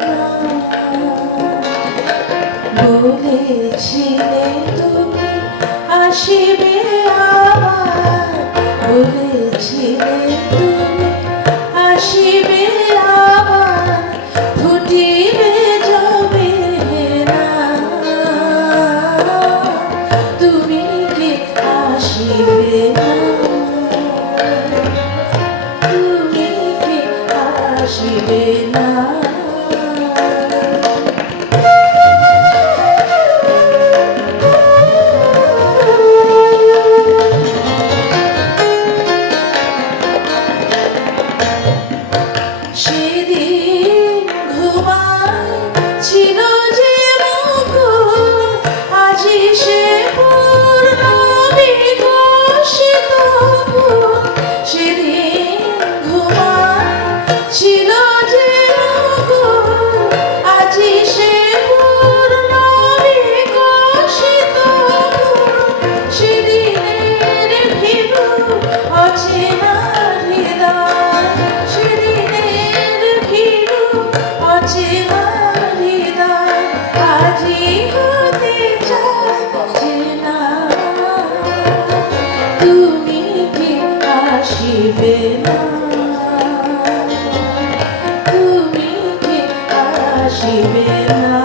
না বলেছিলে তুমি আসিবে আবার বলেছিলে তুমি আসিবে না। ভুলবে না। তুমি কি আসিবে না?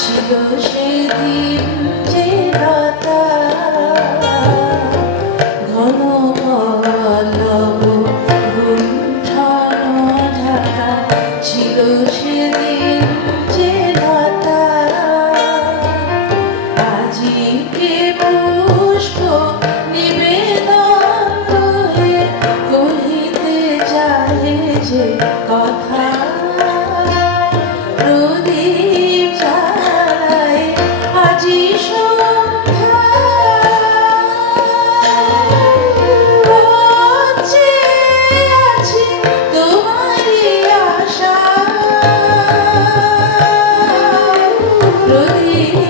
ছিল Hallelujah.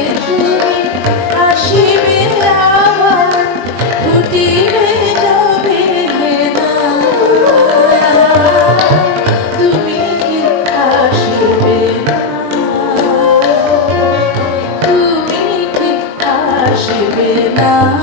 Shri love.